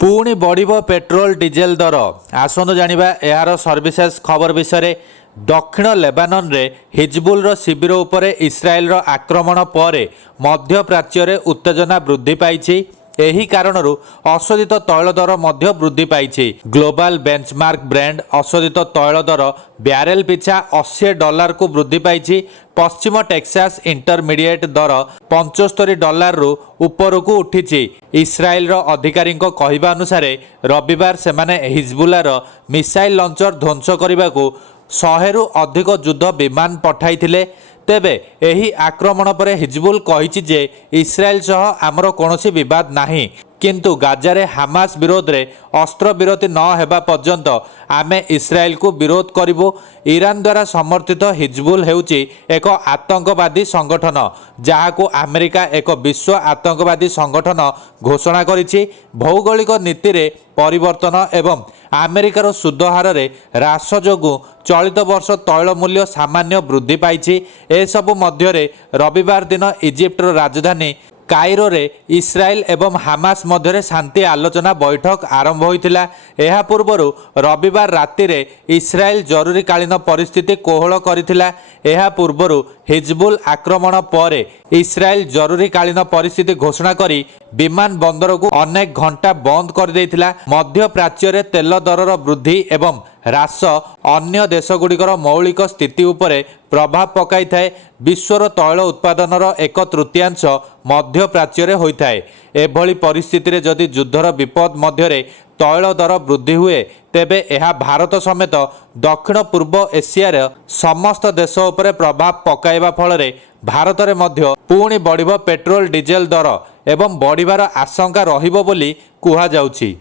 पुणी बढ़िबो petrol diesel दर आसंतु जानिबा यार services खबर विषय दक्षिण लेबानन रे हिजबुल शिविर उपरे इस्राएल आक्रमण पर मध्य प्राच्य रे उत्तेजना वृद्धि पाई। एही कारणरू अशोधित तैल दर मध्य वृद्धि पाई। ग्लोबल बेंचमार्क ब्रांड अशोधित तैल दर ब्यारेल पिछा $80 को वृद्धि पाई। पश्चिम टेक्सास इंटरमीडिएट दर $75 रु ऊपर को उठी। इस्राएल अधिकारी कहवा अनुसार रविवार सेमाने हिजबुलार मिसाइल लॉन्चर ध्वंस करने को 100 रु अधिक युद्ध विमान पठाइथिले। तेबे एही आक्रमण पर हिजबुल कहिछि जे इस्राएल सह आमर कोनोसी विवाद नाही, किंतु गाजारे हामास विरोध रे अस्त्र विरति न हेबा पर्यंत आमे इस्राएल को विरोध करिबो। ईरान द्वारा समर्थित हिजबुल हेउछि एक आतंकवादी संगठन जहाको अमेरिका एक विश्व आतंकवादी संगठन घोषणा करिछि। भौगोलिक नीति रे परिवर्तन एवं अमेरिकार सुध हार रे ह्रास जोगु चलित वर्ष तैल मूल्य सामान्य वृद्धि पाई। एसबु मध्य रविवार दिन इजिप्टर राजधानी कायरो रे इस्राएल एवं हामास मध्य शांति आलोचना बैठक आरंभ होइथिला। एहा पूर्वरु रविवार राति रे इस्राएल जरूरीकालीन परिस्थिति कोहल करिथिला। एहा पूर्वरु हिजबुल आक्रमण पर इस्राएल जरूरीकालीन परिस्थिति घोषणा करी विमान बंदर को अनेक घंटा बंद कर देइथिला। मध्य प्राच्य रे तेल दरर वृद्धि एवं ह्रास अन्य देशगुड़िकर मौलिक स्थिति उपरे प्रभाव पकाई थाए। विश्वर तैल उत्पादनर 1/3 मध्य प्राच्य होता है। एभली परिस्थिति रे जदि युद्धर विपद मध्य तैल दर वृद्धि हुए तेबे यह भारत समेत दक्षिण पूर्व एशियार समस्त देश उपरे प्रभाव पकाइबा फल भारत में मध्य पुणी बढ़िबो पेट्रोल डीजेल दर एवं बढ़िबार आशंका रहिबो बोली कुहा जाउछि।